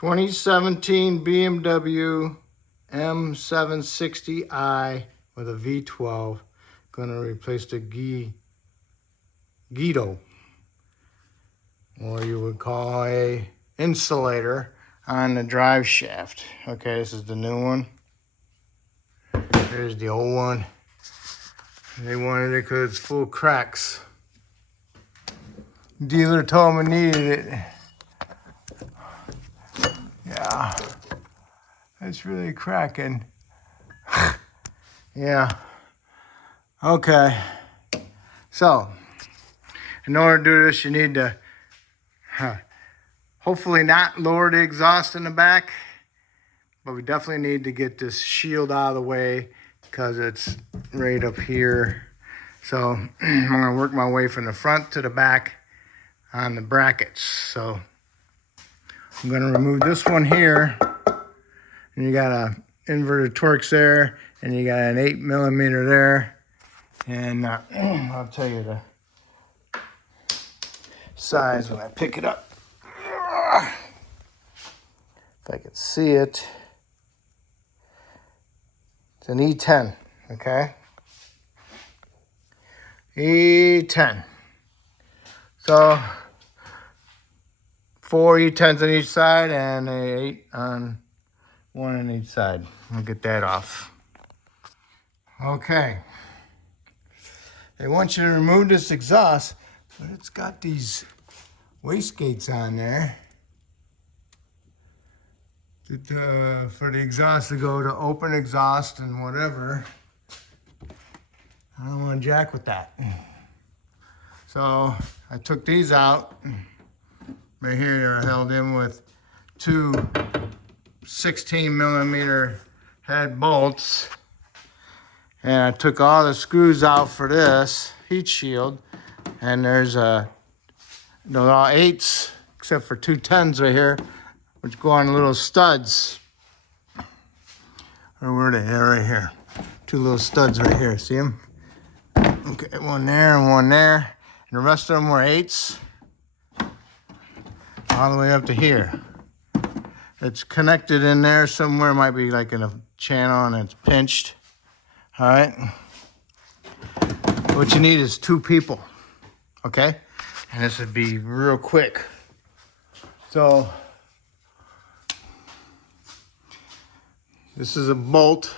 2017 BMW M760i with a V12. Gonna replace the Guido, or you would call a insulator on the drive shaft. Okay, this is the new one. Here's the old one. They wanted it because it's full of cracks. Dealer told me needed it. Yeah, it's really cracking. Yeah. Okay. So, in order to do this, you need to hopefully not lower the exhaust in the back, but we definitely need to get this shield out of the way because it's right up here. So I'm gonna work my way from the front to the back on the brackets. So I'm gonna remove this one here, and you got a inverted Torx there, and you got an 8mm there, and I'll tell you the size when I pick it up. If I can see it, it's an E10, okay? E10. So 4 E10s on each side and a 8 on one on each side. I'll get that off. Okay. They want you to remove this exhaust, but it's got these wastegates on there that, for the exhaust to go to open exhaust and whatever. I don't want to jack with that. So I took these out. Right here, they're held in with 2 16mm head bolts. And I took all the screws out for this heat shield. And there's they're all 8s, except for 2 10s right here, which go on little studs. Or where are they? They're right here. 2 little studs right here. See them? Okay, one there and one there. And the rest of them were 8s. All the way up to here. It's connected in there somewhere. It might be like in a channel and it's pinched. All right. What you need is 2 people. Okay. And this would be real quick. So this is a bolt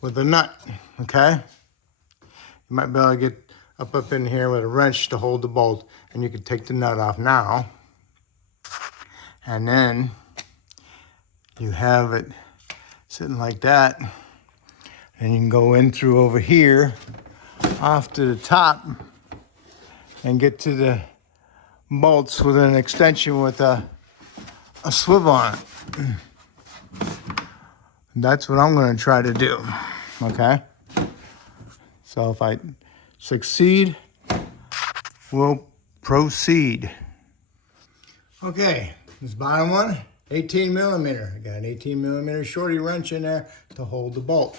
with a nut. Okay. You might be able to get up in here with a wrench to hold the bolt, and you can take the nut off now. And then you have it sitting like that. And you can go in through over here, off to the top, and get to the bolts with an extension with a swivel on it. That's what I'm gonna try to do, okay? So if I succeed, we'll proceed. Okay, this bottom one, 18mm. I got an 18mm shorty wrench in there to hold the bolt.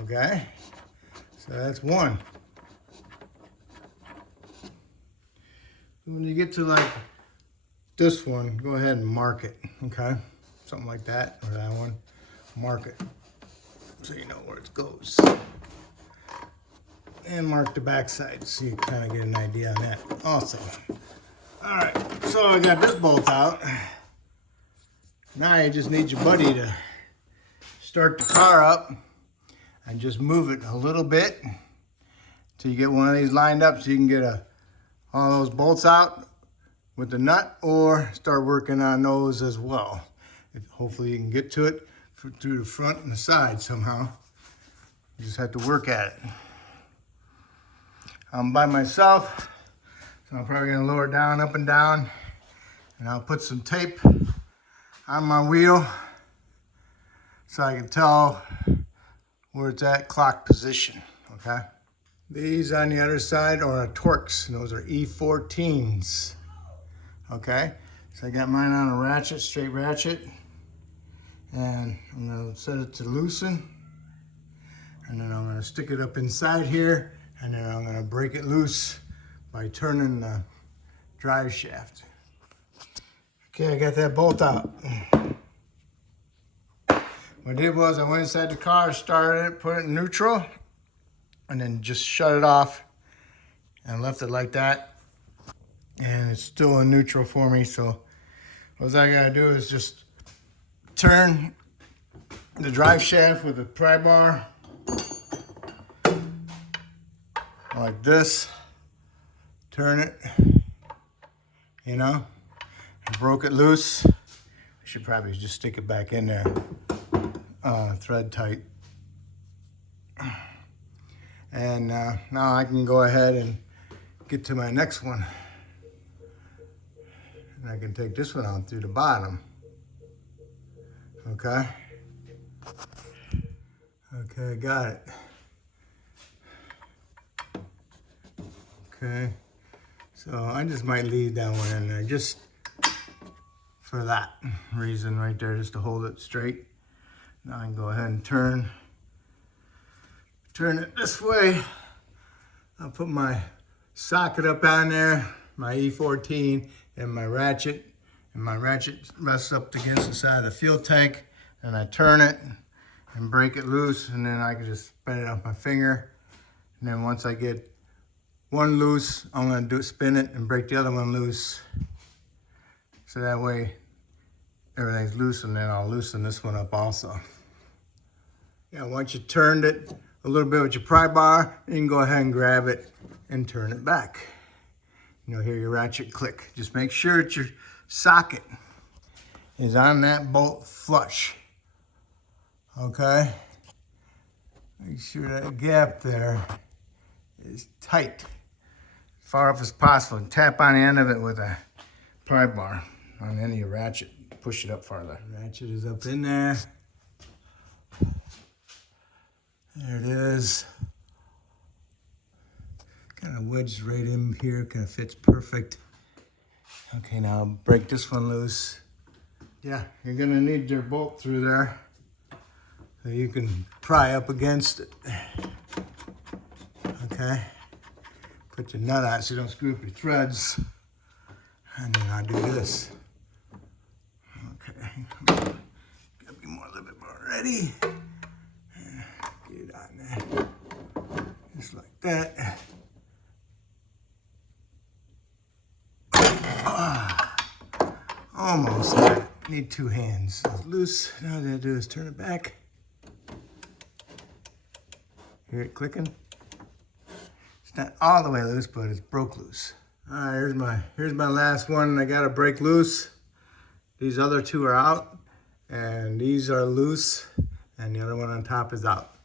Okay, so that's one. When you get to like this one, go ahead and mark it, okay? Something like that, or that one, mark it so you know where it goes. And mark the back side so you kind of get an idea on that also. All right, so I got this bolt out. Now you just need your buddy to start the car up and just move it a little bit till you get one of these lined up so you can get all those bolts out with the nut, or start working on those as well. Hopefully you can get to it through the front and the side somehow. You just have to work at it. I'm by myself, so I'm probably gonna lower it down, up and down, and I'll put some tape on my wheel so I can tell where it's at clock position, okay? These on the other side are Torx, and those are E14s, okay? So I got mine on a ratchet, straight ratchet, and I'm gonna set it to loosen, and then I'm gonna stick it up inside here, and then I'm gonna break it loose by turning the drive shaft. Okay, I got that bolt out. What I did was I went inside the car, started it, put it in neutral, and then just shut it off and left it like that. And it's still in neutral for me, so what I gotta do is just turn the drive shaft with the pry bar like this. Turn it, you know, I broke it loose. I should probably just stick it back in there, thread tight. And now I can go ahead and get to my next one. And I can take this one out through the bottom. Okay. Okay, got it. Okay. So I just might leave that one in there just for that reason right there, just to hold it straight. Now I can go ahead and turn it this way. I'll put my socket up on there, my E14 and my ratchet. And my ratchet rests up against the side of the fuel tank. And I turn it and break it loose, and then I can just spin it off my finger. And then once I get one loose, I'm gonna spin it and break the other one loose. So that way everything's loose, and then I'll loosen this one up also. Yeah, once you turned it a little bit with your pry bar, you can go ahead and grab it and turn it back. You know, hear your ratchet click. Just make sure that your socket is on that bolt flush. Okay? Make sure that gap there is tight, as far up as possible. And tap on the end of it with a pry bar on the end of your ratchet. Push it up farther. Ratchet is up in there. There it is. Kind of wedged right in here, kind of fits perfect. Okay, now I'll break this one loose. Yeah, you're gonna need your bolt through there so you can pry up against it. Okay, put your nut on so you don't screw up your threads. And then I'll do this. Okay, gotta be a little bit more ready. Get it on there, just like that. Almost there. Need two hands. It's loose. Now what I gotta do is turn it back. Hear it clicking? It's not all the way loose, but it's broke loose. All right, here's my last one. I gotta break loose. These other two are out, and these are loose, and the other one on top is out.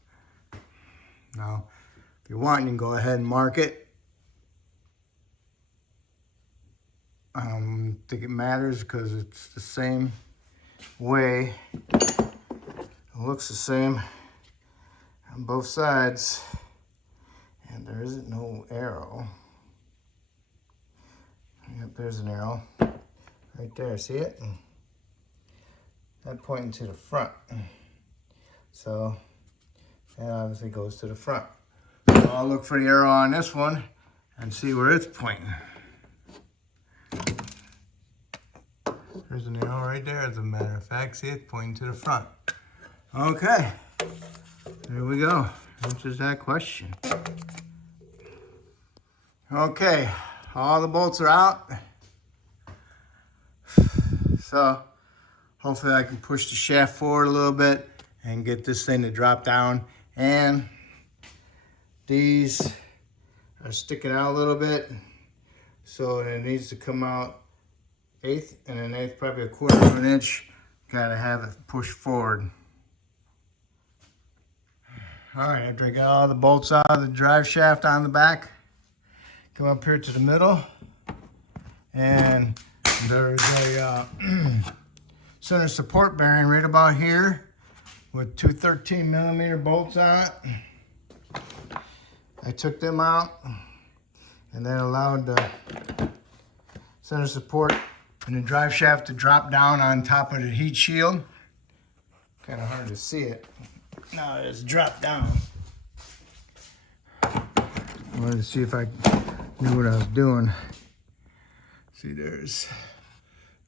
Now, if you want, you can go ahead and mark it. I don't think it matters because it's the same way. It looks the same on both sides. And there isn't no arrow. Yep, there's an arrow right there. See it? That pointing to the front. So that obviously goes to the front. So I'll look for the arrow on this one and see where it's pointing. There's an arrow right there, as a matter of fact. See, it's pointing to the front. Okay, there we go. Answers that question. Okay, all the bolts are out. So hopefully I can push the shaft forward a little bit and get this thing to drop down. And these are sticking out a little bit, so it needs to come out 1/8 and an 1/8, probably 1/4 of an inch. Gotta have it pushed forward. All right, after I got all the bolts out of the drive shaft on the back, come up here to the middle, and there's a center support bearing right about here with two 13mm bolts on it. I took them out, and then allowed the center support and the drive shaft to drop down on top of the heat shield. Kind of hard to see it. Now it's dropped down. I wanted to see if I knew what I was doing. See, it's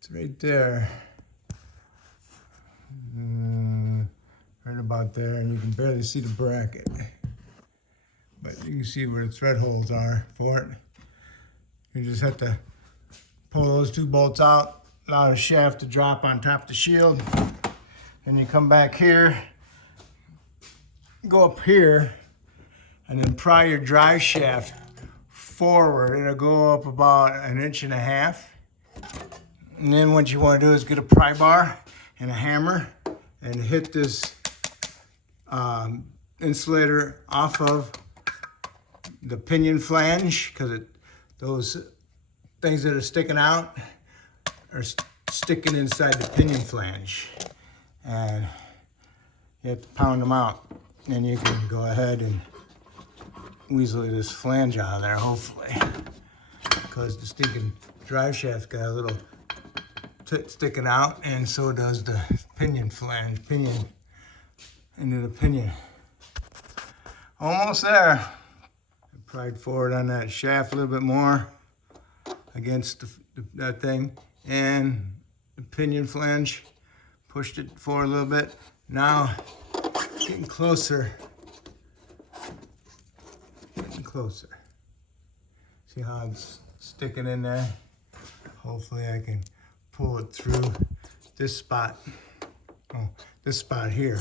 It's right there. Right about there, and you can barely see the bracket. But you can see where the thread holes are for it. You just have to pull those 2 bolts out, allow the shaft to drop on top of the shield. Then you come back here, go up here, and then pry your drive shaft forward. It'll go up about 1.5 inches. And then what you want to do is get a pry bar and a hammer and hit this insulator off of the pinion flange, because those things that are sticking out are sticking inside the pinion flange. And you have to pound them out. And you can go ahead and weasel this flange out of there, hopefully. Because the stinking drive shaft's got a little tit sticking out, and so does the pinion flange, pinion into the pinion. Almost there. I pried forward on that shaft a little bit more against that thing, and the pinion flange, pushed it forward a little bit. Now, getting closer. Getting closer. See how it's sticking in there? Hopefully I can pull it through this spot. Oh, this spot here.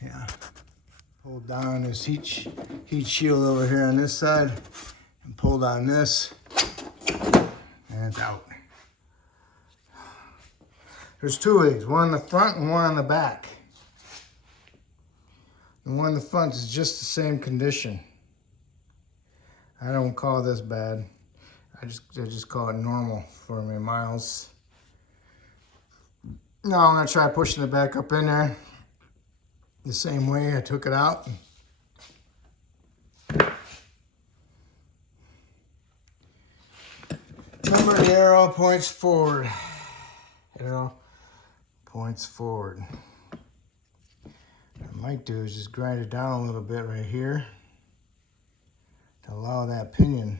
Yeah. Pull down this heat shield over here on this side, and pull down this, and it's out. There's 2 of these, one on the front and one on the back. The one on the front is just the same condition. I don't call this bad. I just call it normal for me, miles. Now I'm gonna try pushing it back up in there the same way I took it out. Remember, the arrow points forward. Arrow points forward. What I might do is just grind it down a little bit right here to allow that pinion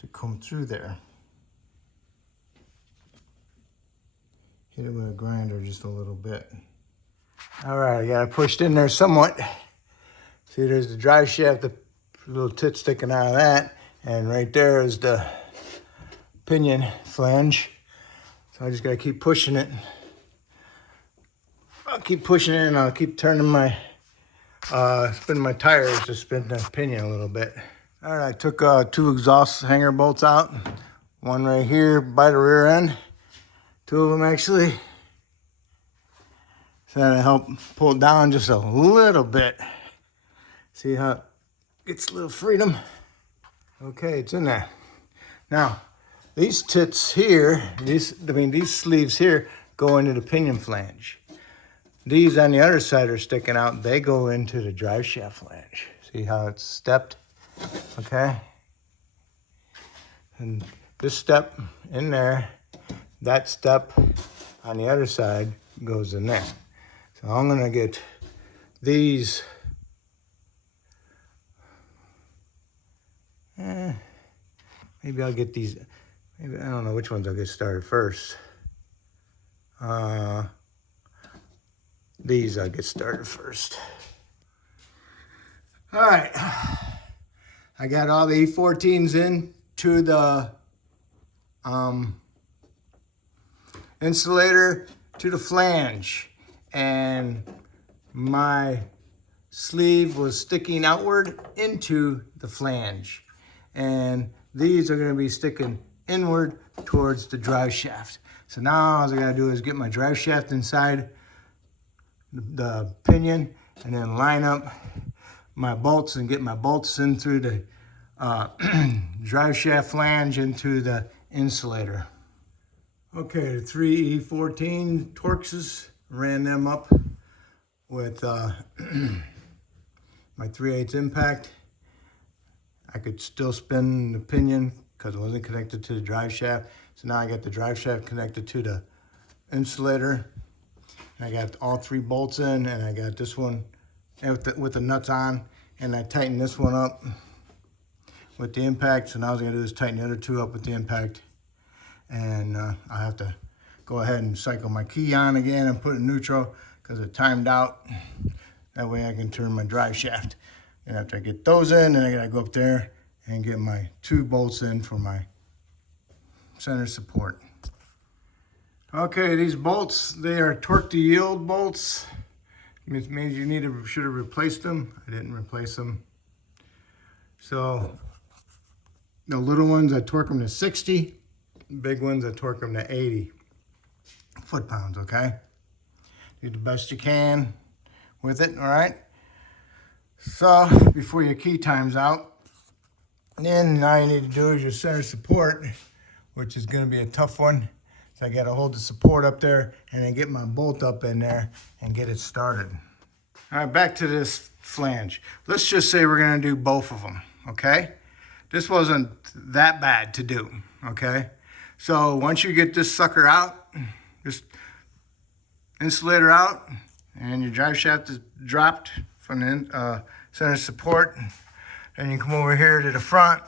to come through there. Hit it with a grinder just a little bit. All right, I got it pushed in there somewhat. See, there's the drive shaft, the little tit sticking out of that, and right there is the pinion flange. So I just gotta keep pushing it. I'll keep pushing it, and I'll keep turning my, spinning my tires to spin the pinion a little bit. All right, I took 2 exhaust hanger bolts out. One right here by the rear end. 2 of them actually. So that'll help pull it down just a little bit. See how it gets a little freedom? Okay, it's in there. Now, these tits here, these sleeves here go into the pinion flange. These on the other side are sticking out. They go into the drive shaft flange. See how it's stepped? Okay. And this step in there, that step on the other side goes in there. So I'm gonna get these, maybe I'll get these, maybe, I don't know which ones I'll get started first. These I'll get started first. All right, I got all the E14s in to the insulator to the flange. And my sleeve was sticking outward into the flange. And these are gonna be sticking inward towards the drive shaft. So now all I gotta do is get my drive shaft inside the pinion, and then line up my bolts and get my bolts in through the drive shaft flange into the insulator. Okay, the 3 E14 Torxes, ran them up with my 3/8 impact. I could still spin the pinion because it wasn't connected to the drive shaft. So now I got the drive shaft connected to the insulator. And I got all 3 bolts in, and I got this one with the nuts on, and I tightened this one up with the impact. So now all I gotta do is tighten the other 2 up with the impact. and I have to go ahead and cycle my key on again and put it in neutral because it timed out. That way I can turn my drive shaft. And after I get those in, then I gotta go up there and get my 2 bolts in for my center support. Okay, these bolts, they are torque to yield bolts. It means you should have replaced them. I didn't replace them. So the little ones, I torque them to 60. Big ones, I torque them to 80 foot-pounds, okay? Do the best you can with it, all right? So before your key times out, then all you need to do is your center support, which is gonna be a tough one. So I gotta hold the support up there and then get my bolt up in there and get it started. All right, back to this flange. Let's just say we're gonna do both of them, okay? This wasn't that bad to do, okay? So once you get this sucker out, this insulator out, and your drive shaft is dropped from the center support, and you come over here to the front,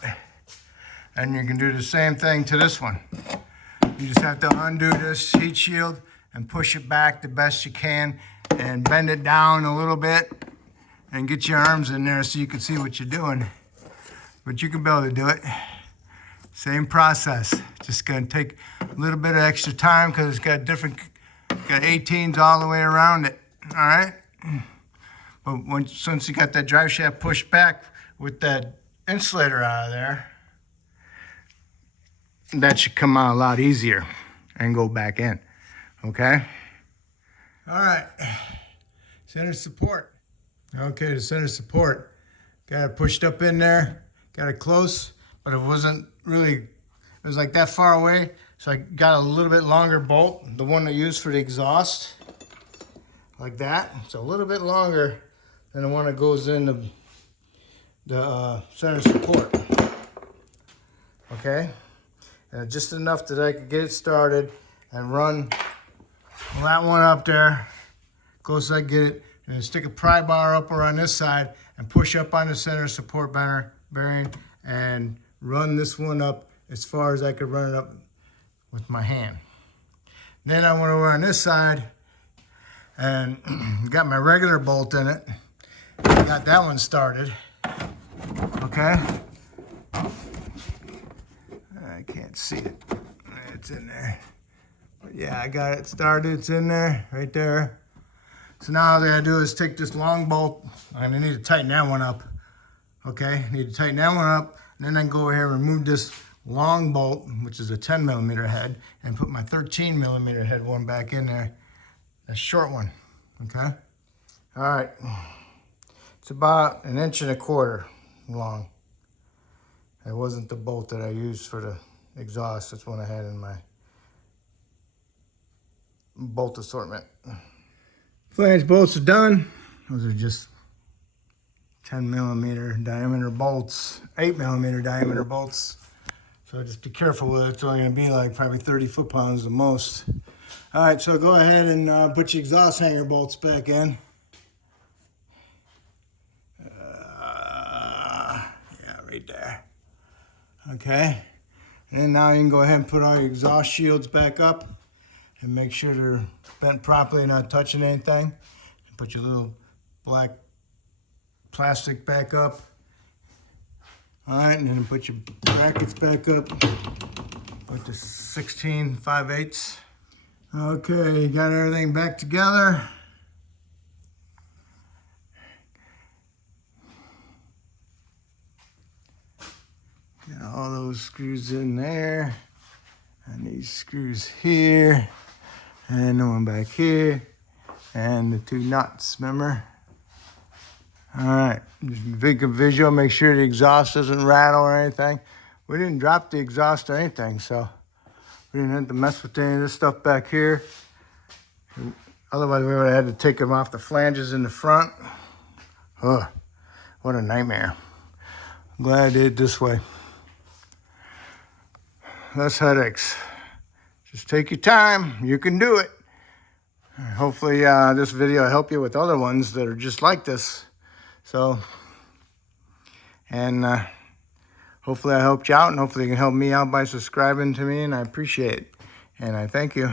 and you can do the same thing to this one. You just have to undo this heat shield and push it back the best you can and bend it down a little bit and get your arms in there so you can see what you're doing. But you can be able to do it. Same process. Just gonna take a little bit of extra time because it's got 18s all the way around it, all right? But since you got that drive shaft pushed back with that insulator out of there, that should come out a lot easier and go back in, okay? All right, center support. Okay, the center support. Got it pushed up in there, got it close, but it wasn't really, it was like that far away, so I got a little bit longer bolt, the one I used for the exhaust, like that. It's a little bit longer than the one that goes in the center support, okay? Just enough that I could get it started and run that one up there, close as I get it, and then stick a pry bar up around this side and push up on the center support bearing and run this one up as far as I could run it up with my hand. Then I went over on this side and got my regular bolt in it. Got that one started, okay? I can't see it. It's in there. But yeah, I got it started. It's in there, right there. So now all I gotta do is take this long bolt. I'm gonna need to tighten that one up. Okay, need to tighten that one up. And then I can go over here and remove this long bolt, which is a 10mm head, and put my 13mm head one back in there. A short one, okay? All right, it's about 1.25 inches long. It wasn't the bolt that I used for the exhaust. That's one I had in my bolt assortment. Flange bolts are done. Those are just 10mm diameter bolts, 8mm diameter bolts. So just be careful with it. It's only gonna be like probably 30 foot-pounds the most. All right, so go ahead and put your exhaust hanger bolts back in. Yeah, right there. Okay, and now you can go ahead and put all your exhaust shields back up and make sure they're bent properly, not touching anything. Put your little black plastic back up. All right, and then put your brackets back up with the 16 5/8. Okay, you got everything back together. Got all those screws in there, and these screws here, and the one back here, and the 2 nuts, remember? All right, just make a visual, make sure the exhaust doesn't rattle or anything. We didn't drop the exhaust or anything, so we didn't have to mess with any of this stuff back here. Otherwise, we would have had to take them off the flanges in the front. Oh, what a nightmare. I'm glad I did it this way. Less headaches. Just take your time. You can do it. Hopefully this video will help you with other ones that are just like this. So, and hopefully I helped you out, and hopefully you can help me out by subscribing to me, and I appreciate it. And I thank you.